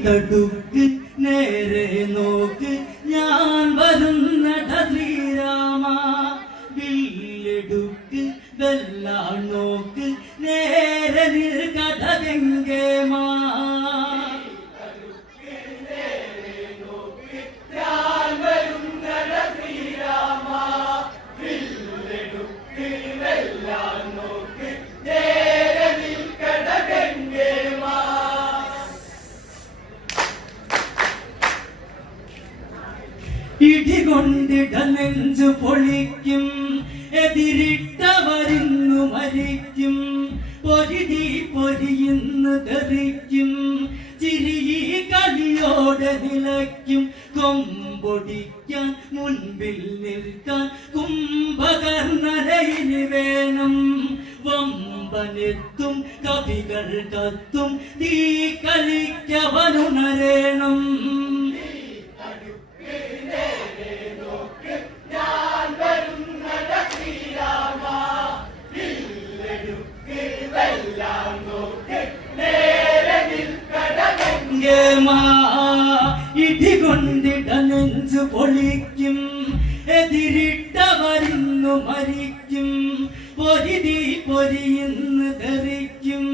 തടുക്ക് നേരെ നോക്ക് ഞാൻ വരുന്നട ശ്രീരാമ വില്ലെടുക്ക് വെല്ലാൻ നോക്ക് നേരെ നിൽക്കട ഗംഗേമാ ഇടികൊണ്ടിട നെഞ്ചു പൊളിക്കും എതിരിട്ടവരിന്നു മരിക്കും പൊരിതി പൊരിയുന്നു തെറിക്കും ചിരിയി കളിയോടെ നിലയ്ക്കും കൊമ്പൊടിക്കാൻ മുൻപിൽ നിൽക്കാൻ കുംഭകർണനയിന് വേണം വമ്പനെത്തും കവികൾ കത്തും തീ കളിക്കവനുണരേണം ഇടികൊണ്ടിട നെഞ്ചു പൊളിക്കും എതിരിട്ടവരിന്നു മരിക്കും പൊരിതി പൊരിയുന്നു ധരിക്കും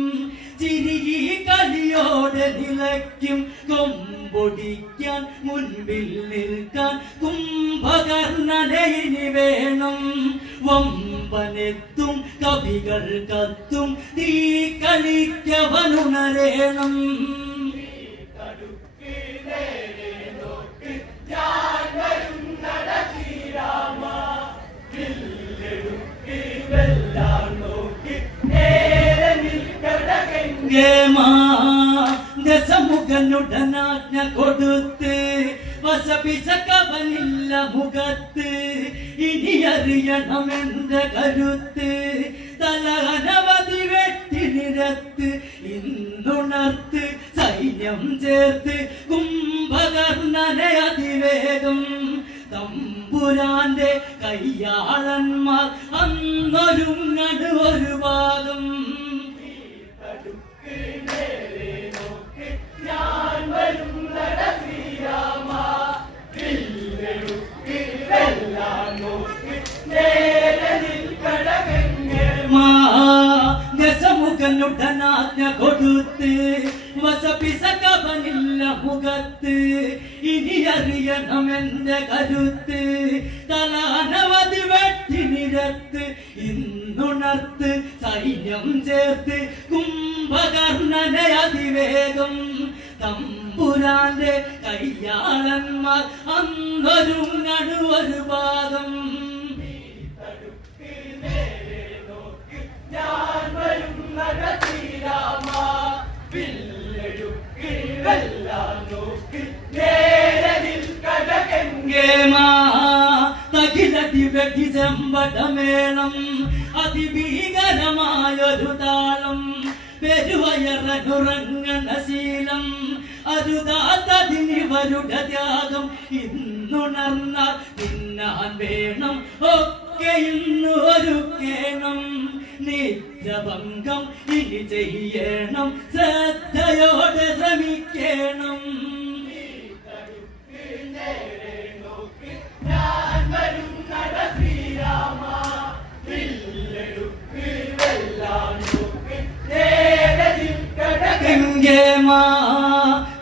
ചിരികി കളിയോടെ നിലയ്ക്കും കൊമ്പൊടിക്കാൻ മുൻപിൽ നിൽക്കാൻ കുംഭകർണനയിന് വേണം വമ്പനെത്തും കവികൾ കത്തും തീ കളിക്കവനുണരേണം ദശമുഖനുടനാജ്ഞ കൊടുത്ത് വസപിശക്കവനില്ല മുഖത്ത് ഇനി അറിയണമെന്റെ കരുത്ത് തലഹനവധി വെട്ടി നിരത്ത് ഇന്നുണർത്ത് സൈന്യം ചേർത്ത് കുംഭകർണനെ അതിവേഗം തമ്പുരാന്റെ കയ്യാളന്മാർ അന്നൊരുങ്ങട് ഒരു ഭാഗം ദശമുഖനുടനാജ്ഞ കൊടുത്ത് വസപിശകവനില്ല മുഖത്ത് ഇനി അറിയണമെന്റെ കരുത്ത് തലാനവധി വെട്ടി നിരത്ത് ഇന്നുണർത്ത് സൈന്യം ചേർത്ത് കുംഭകർണനെ അതിവേഗം തമ്പുരാന്റെ കയ്യാളന്മാർ അന്നൊരുങ്ങണു ഒരു ഭാഗം ചെമ്പടമേളം അതിഭീകരമായൊരു താളം പെരുവയറനുറങ്ങണ ശീലം അരുതാത്തതിനിവരുടെ ത്യാഗം ഇന്നുണർന്നാൽ തിന്നാൻ വേണം ഒക്കെ ഇന്ന് ഒരുക്കേണം നിത്യഭംഗം ഇനി ചെയ്യണം ശ്രദ്ധയോടെ ശ്രമിക്കണം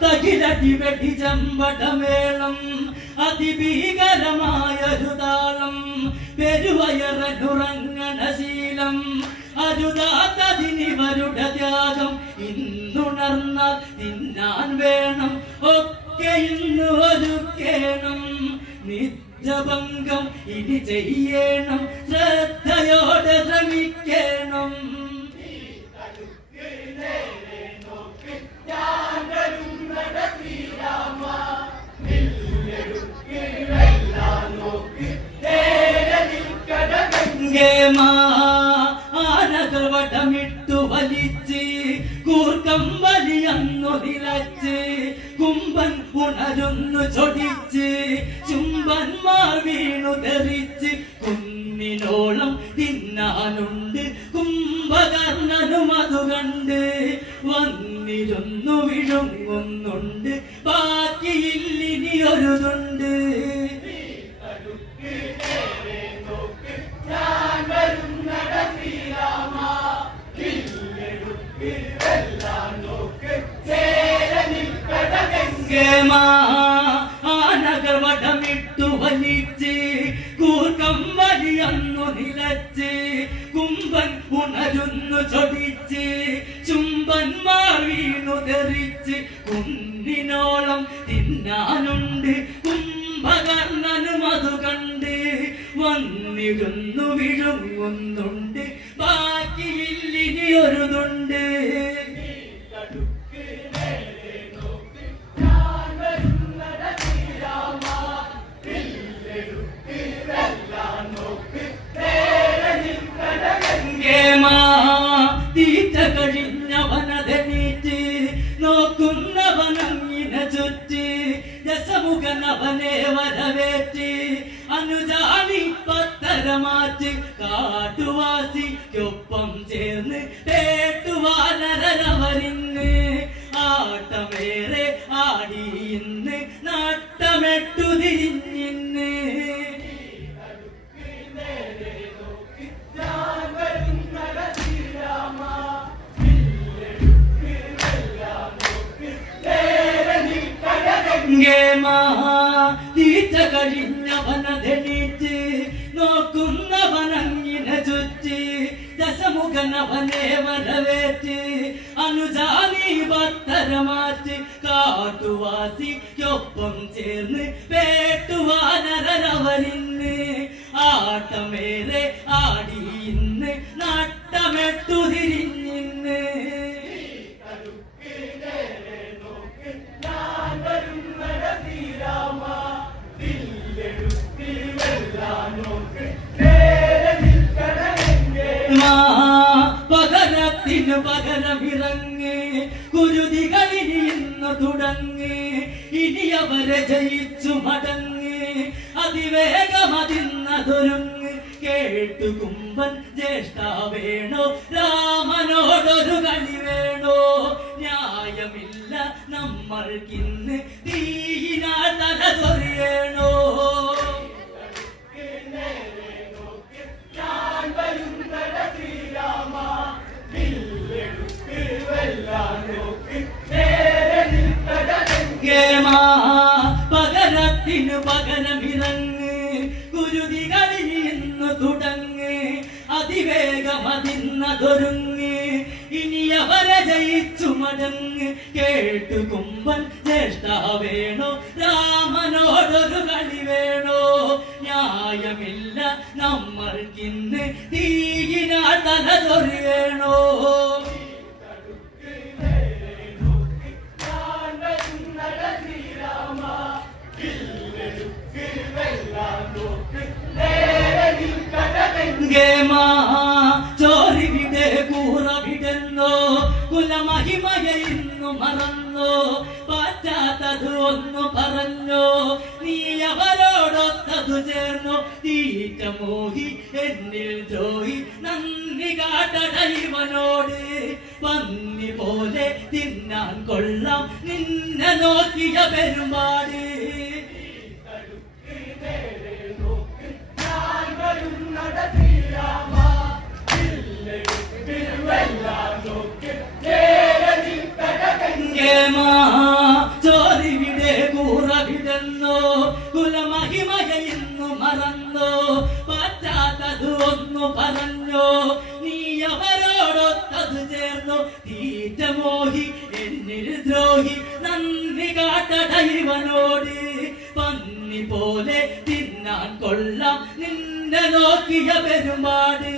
തകിലടി ചെമ്പടമേളം അതിഭീകരമായൊരു താളം പെരുവയറനുറങ്ങണ ശീലം അരുതാത്തതിനിവരുടെ ത്യാഗം ഇന്നുണർന്നാൽ തിന്നാൻ വേണം ഒക്കെ ഇന്ന് ഒരുക്കേണം നിത്യഭംഗം ഇനി ചെയ്യണം ശ്രദ്ധയോടെ ശ്രമിക്കണം ആനകൾ വടമിട്ടു വലിച്ച് കൂർക്കം വലിയന്നു നിലച്ച് കുംഭൻ ഉണരുന്നു ചൊടിച്ച് ചുംബന്മാർ വീണു തെറിച്ച് കുന്നിനോളം തിന്നാനുണ്ട് കുംഭകർണനും അതു കണ്ട് വന്നിരുന്നു വിഴുങ്ങുന്നുണ്ട്, ബാക്കിയില്ലിനി ഒരു തുണ്ട്. ആനകൾ വടമിട്ടു വലിച്ച് കൂർക്കം വലിയന്നു നിലച്ച് കുംഭൻ ഉണരുന്നു ചൊടിച്ച് ചുംബന്മാർ വീണു തെറിച്ച് കുന്നിനോളം തിന്നാനുണ്ട്. കുംഭകർണനും അതു കണ്ട് വന്നിരുന്നു വിഴുങ്ങുന്നുണ്ട്, ബാക്കിയില്ലിനി ഒരു തുണ്ട്. തീറ്റ കഴിഞ്ഞവനതെണീറ്റ് നോക്കുന്നവനങ്ങിനെ ചുറ്റി രസമുഖനവനെ വരവേറ്റ് അനുജാനി പത്തരമാറ്റ് കാട്ടുവാസിക്കൊപ്പം ചേർന്ന് പേട്ടുവാനരവരിന്ന് ആട്ടമേറെ ആടി ഇന്ന് നാട്ടമെട്ടു തിരിഞ്ഞിന്ന്. തീറ്റ കഴിഞ്ഞവനതെണീറ്റ് നോക്കുന്നവനങ്ങിനെ ചുറ്റി ദശമുഖനവനെ വരവേറ്റ് അനുജാനി പത്തരമാറ്റ് കാട്ടുവാസിക്കൊപ്പം ചേർന്ന് പേട്ടുവാനരവരിന്ന് ആട്ടമേറെ ആടി ഇന്ന് നാട്ടമെട്ടു തിരിഞ്ഞിന്ന്. പകരത്തിനു പകരമിറങ്ങ് കുരുതികളിനി ഇന്നു തുടങ്ങ് ഇനി അവരെ ജയിച്ചു മടങ്ങ് അതിവേഗമതിന്നതൊരുങ്ങ് കേട്ടു കുംഭൻ ജ്യേഷ്ഠ വേണോ രാമനോടൊരു കളി വേണോ ന്യായമില്ല നമ്മൾക്കിന്ന് തീയിനാൽ തല ചൊറിയണോ. പകരത്തിനു പകരമിറങ്ങ് കുരുതികളിനി ഇന്നു തുടങ്ങ് അതിവേഗമതിന്നതൊരുങ്ങ് ഇനി അവരെ ജയിച്ചു മടങ്ങ് കേട്ടു കുംഭൻ ജ്യേഷ്ഠ വേണോ രാമനോടൊരു കളി വേണോ ന്യായമില്ല നമ്മൾക്കിന്ന് തീയിനാൽ തല ചൊറിയണോ. ചോരിവിടെ കൂറവിടുന്നോ കുലമഹിമയെ ഇന്നു മറന്നോ പറ്റാത്തത് ഒന്നു പറഞ്ഞോ നീ അവരോടൊത്തതു ചേർന്നോ തീറ്റ മോഹി എന്നിൽ ദ്രോഹി നന്ദി കാട്ടട ഇവനോട് പന്നി പോലെ തിന്നാൻ കൊള്ളാം നിന്നെ നോക്കിയ പെരുമാട്. ചോരിവിടെ കൂറവിടുന്നോ കുലമഹിമയെ ഇന്നു മറന്നോ പറ്റാത്തത് ഒന്നു പറഞ്ഞോ നീ അവരോടൊത്തത് ചേർന്നോ തീറ്റ മോഹി എന്നിൽ ദ്രോഹി നന്ദി കാട്ടട ഇവനോട് പന്നി പോലെ തിന്നാൻ കൊള്ളാം നിന്നെ നോക്കിയ പെരുമാട്.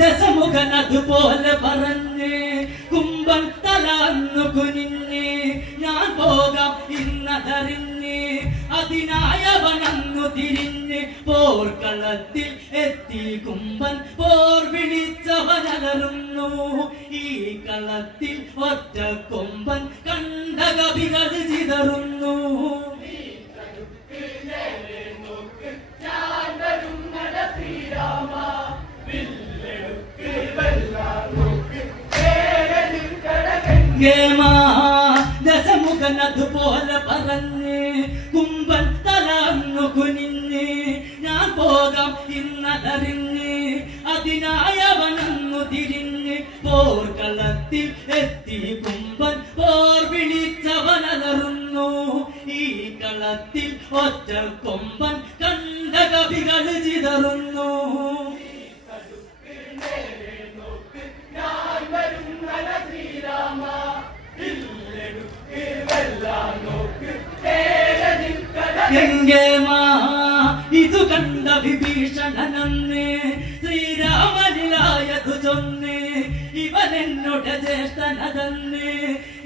ദശമുഖനതുപോലെ പറഞ്ഞ് കുംഭൻ തലന്നു കുനിഞ്ഞ് ഞാൻ പോകാം ഇന്നതറിഞ്ഞ് അതിനായവനന്നു അന്നു തിരിഞ്ഞ് പോർക്കളത്തിൽ എത്തി കുമ്പൻ പോർ വിളിച്ചവനലറുന്നു. ഈ കളത്തിൽ ഒറ്റ കൊമ്പൻ കണ്ട കവികൾ ചിതറുന്നു. ദശമുഖൻ അതുപോലെ പറഞ്ഞ് കുമ്പൻ തലന്നു കുനിഞ്ഞ് ഞാൻ പോകാം ഇന്നതറിഞ്ഞ് അതിനായവനന്നു തിരിഞ്ഞ് പോർക്കളത്തിൽ എത്തി കുമ്പൻ പോർ വിളിച്ചവനലറുന്നു. ഈ കളത്തിൽ ഒറ്റ കൊമ്പൻ കണ്ട കവികൾ ചിതറുന്നു. ഇതു കണ്ട വിഭീഷണനന്ന് ശ്രീരാമനിലായതു ചൊന്ന് ഇവൻ എന്നോട് ജ്യേഷ്ഠനതന്ന്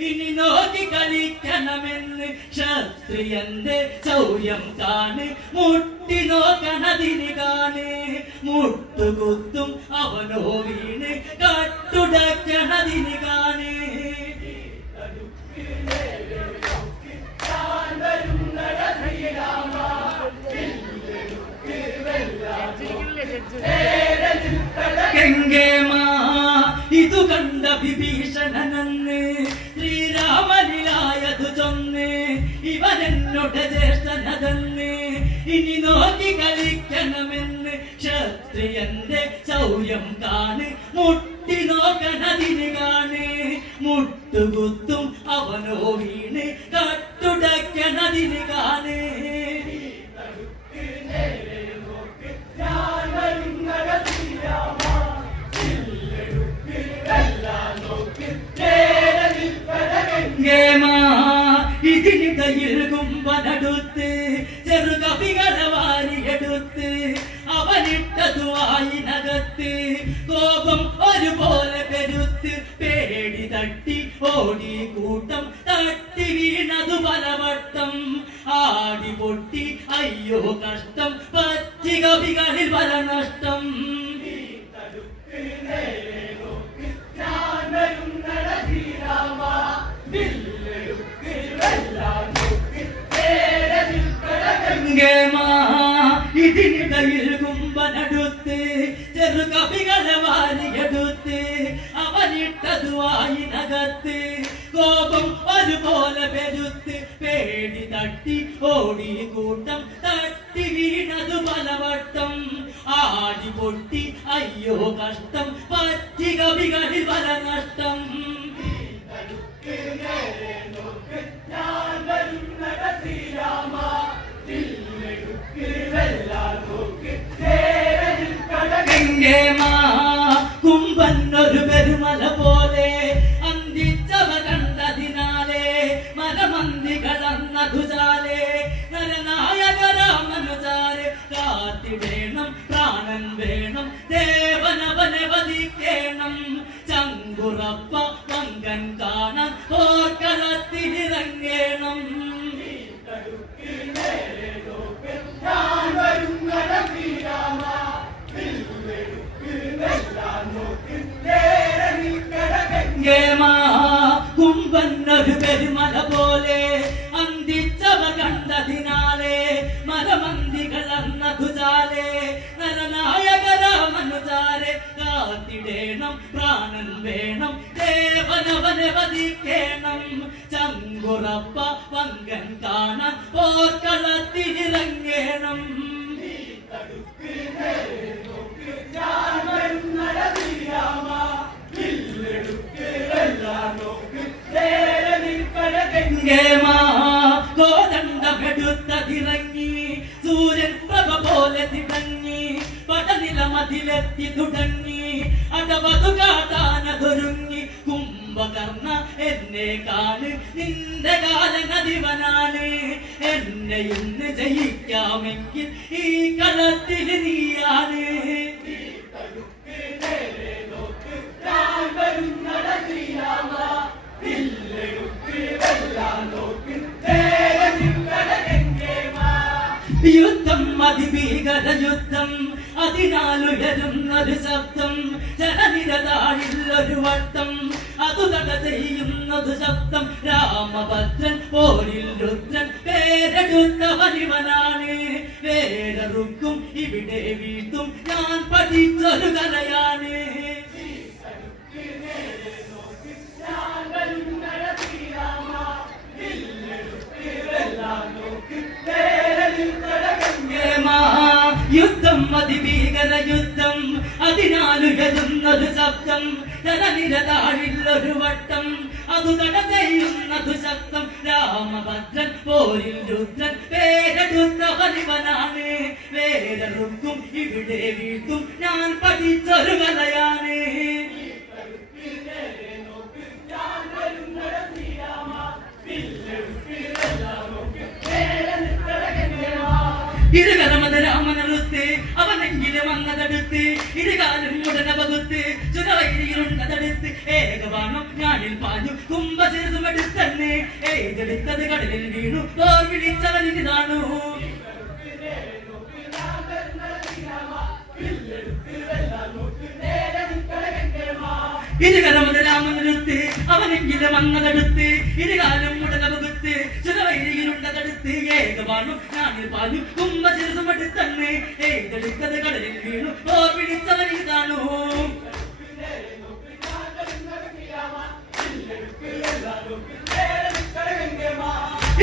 ഇനി നോക്കി കളിക്കണമെന്ന് ക്ഷത്രിയന്റെ ചൗര്യം കാണ് മുട്ടി നോക്കണതിന് കാണ് മുട്ടുകുത്തും അവനോ വീണ് കട്ടുടക്കണതിന് കാണ്. ഇതു കണ്ട വിഭീഷണനന്ന് ശ്രീരാമനിലായതു ചൊന്ന് ഇവൻ എന്നോട് ജ്യേഷ്ഠനതന്ന് ഇനി നോക്കി കളിക്കണമെന്ന് ക്ഷത്രിയന്റെ ചൗര്യം കാണ് മുട്ടി നോക്കണതിന് കാണ് മുട്ടുകുത്തും അവനോ വീണ് കട്ടുടക്കണതിന് കാണ്. ഇതിനിടയിൽ കുമ്പനടുത്ത് ചെറുകവികളെ വാരിയെടുത്ത് അവനിട്ടതു വായിനകത്ത് കോപം ഒരുപോലെ പെരുത്ത് പേടി തട്ടി ഓടി കൂട്ടം തട്ടി വീണതു പലവട്ടം ആടി പൊട്ടി അയ്യോ കഷ്ടം പറ്റി കവികളിൽ പല നഷ്ടം. ഇതിനിടയിൽ കുമ്പനടുത്ത് ചെറുകവികളെ വാരിയെടുത്ത് അവനിട്ടതു വായിനകത്ത് കോപം ഒരുപോലെ പെരുത്ത് പേടി തട്ടി ഓടി കൂട്ടം തട്ടി വീണതു പലവട്ടം ആടി പൊട്ടി അയ്യോ കഷ്ടം പറ്റി കവികളിൽ പല നഷ്ടം. കുമ്പൻ ഒരു പെരുമല പോലെ അന്തിച്ചവ കണ്ടതിനാലേ മരമന്തി കളന്നതുചാലേ നരനായക രാമനുചാരെ കാത്തിടേണം പ്രാണൻ വേണം ദേവനവനെ വധിക്കേണം ചങ്കുറപ്പ പങ്കൻ കാണാൻ ഓർക്കളത്തിലിറങ്ങേണം. കുമ്പന്നൊരു പെരുമല പോലെ അന്തിച്ചവ കണ്ടതിനാലേ മരമന്തികൾ അന്നതുചാലേ നരനായക രാമനുചാരെ കാത്തിടേണം പ്രാണൻ വേണം ദേവനവനെ വധിക്കേണം ചങ്കുറപ്പ പങ്കൻ കാണാൻ പോർക്കളത്തിലിറങ്ങേണം. കോദണ്ഡമെടുത്തതിറങ്ങി സൂര്യൻ പ്രഭ പോലെ തിടങ്ങി പടനില മതിലെത്തി തുടങ്ങി അടവതു കാട്ടാനതൊരുങ്ങി കുംഭകർണ എന്നെ കാണ് നിന്റെ കാലനദിവനാണ് എന്നെ ഇന്ന് ജയിക്കാമെങ്കിൽ ഈ കളത്തിൽ നീയാണ്. യുദ്ധം അതിഭീകര യുദ്ധം അതിനാലുയരുന്നൊരു ശബ്ദം ജനനിരതാഴിൽ ഒരു വട്ടം അതു തട ചെയ്യുന്നത് ശബ്ദം രാമഭദ്രൻ പോരിൽ രുദ്രൻ പേരെടുത്ത വലിവനാണ് വേരറുക്കും ഇവിടെ വീഴ്ത്തും ഞാൻ പഠിച്ചൊരു കലയാണ് യുദ്ധം അതിഭീകര യുദ്ധം അതിനാലുയരുന്നൊരു ശബ്ദം ജനനിരതാഴിൽ ഒരു വട്ടം അതു തട ചെയ്യുന്നതു ശബ്ദം രാമഭദ്രൻ പോരിൽ രുദ്രൻ പേരെടുത്ത വലിവനാണ് വേരറുക്കും ഇവിടെ വീഴ്ത്തും ഞാൻ പഠിച്ചൊരു കലയാണ് ഇരുകരമത രാമനറുത്ത് അവനെങ്കിലും വന്നതെടുത്ത് ഇരുകാലും ഉടനെ വകുത്ത് ചുരവൈരിയിലുണ്ടതെടുത്ത് ഏകവാണം ഞാനിൽ പാഞ്ഞു കുംഭശിരസുമെടുത്തന്നെ ഏതെടുത്തത് കടലിൽ വീണു തോർ വിളിച്ചവനിതാണു ഇരുകരമത രാമനടുത്ത് അവനെങ്കിലും വന്നതെടുത്ത് ഇരുകാലും ഉടനെ വകുത്ത് ചുരവൈരിയിലുണ്ടതെടുത്ത് ഏകവാണം ഞാനിൽ പാഞ്ഞു കുംഭശിരസുമെടുത്തന്നെ ഏതെടുത്തത് കടലിൽ വീണു തോർ വിളിച്ചവനിതാണു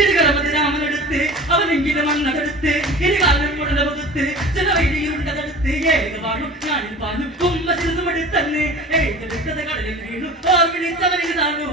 ഇരുകരമത് രാമനെടുത്ത് അവനെങ്കിലും അന്നതെടുത്ത് ഇരുകാലം ഉടനെ വകുത്ത് ചിലവൈരിയുണ്ടതെടുത്ത് ഏകവാണം ഞാനിൽ പാഞ്ഞു കുംഭശിരസുമെടുത്തന്നെ ഏതെടുത്തത് കടലിൽ വീണു ഓർ വിളിച്ചവനിതാണു